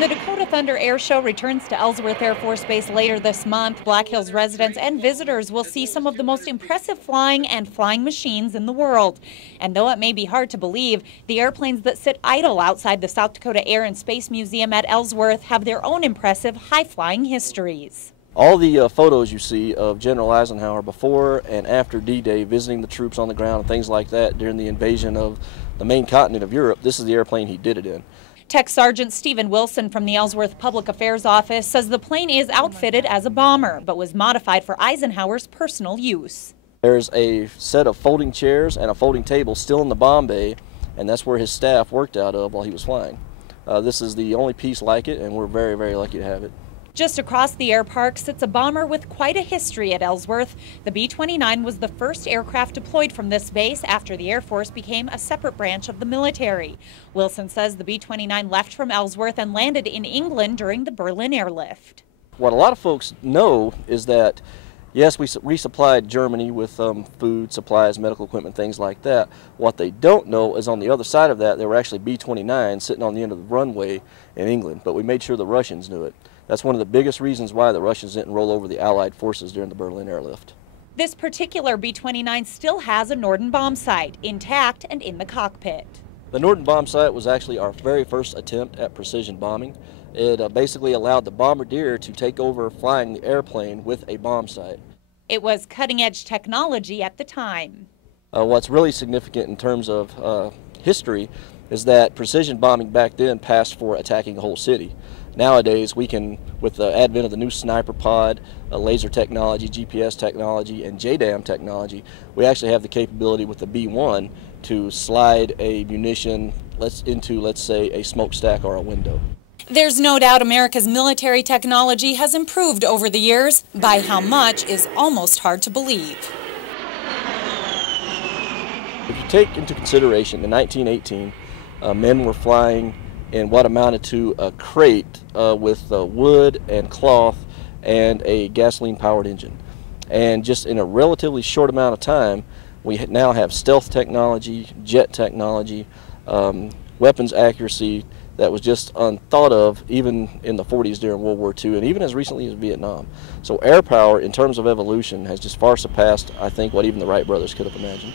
When the Dakota Thunder Airshow returns to Ellsworth Air Force Base later this month, Black Hills residents and visitors will see some of the most impressive flying and flying machines in the world. And though it may be hard to believe, the airplanes that sit idle outside the South Dakota Air and Space Museum at Ellsworth have their own impressive high-flying histories. All the photos you see of General Eisenhower before and after D-Day visiting the troops on the ground and things like that during the invasion of the main continent of Europe, this is the airplane he did it in. Tech Sergeant Stephen Wilson from the Ellsworth Public Affairs Office says the plane is outfitted as a bomber, but was modified for Eisenhower's personal use. There's a set of folding chairs and a folding table still in the bomb bay, and that's where his staff worked out of while he was flying. This is the only piece like it, and we're very, very lucky to have it. Just across the air park sits a bomber with quite a history at Ellsworth. The B-29 was the first aircraft deployed from this base after the Air Force became a separate branch of the military. Wilson says the B-29 left from Ellsworth and landed in England during the Berlin airlift. What a lot of folks know is that, yes, we supplied Germany with food, supplies, medical equipment, things like that. What they don't know is on the other side of that, there were actually B-29s sitting on the end of the runway in England, but we made sure the Russians knew it. That's one of the biggest reasons why the Russians didn't roll over the Allied forces during the Berlin airlift. This particular B-29 still has a Norden bomb sight, intact and in the cockpit. The Norden bomb sight was actually our very first attempt at precision bombing. It basically allowed the bombardier to take over flying the airplane with a bomb sight. It was cutting-edge technology at the time. What's really significant in terms of history is that precision bombing back then passed for attacking a whole city. Nowadays, we can, with the advent of the new sniper pod, laser technology, GPS technology, and JDAM technology, we actually have the capability with the B-1 to slide a munition into, let's say, a smokestack or a window. There's no doubt America's military technology has improved over the years. By how much is almost hard to believe. If you take into consideration in 1918, men were flying in what amounted to a crate with wood and cloth and a gasoline-powered engine. And just in a relatively short amount of time, we now have stealth technology, jet technology, weapons accuracy that was just unthought of even in the 40s during World War II and even as recently as Vietnam. So air power in terms of evolution has just far surpassed, I think, what even the Wright brothers could have imagined.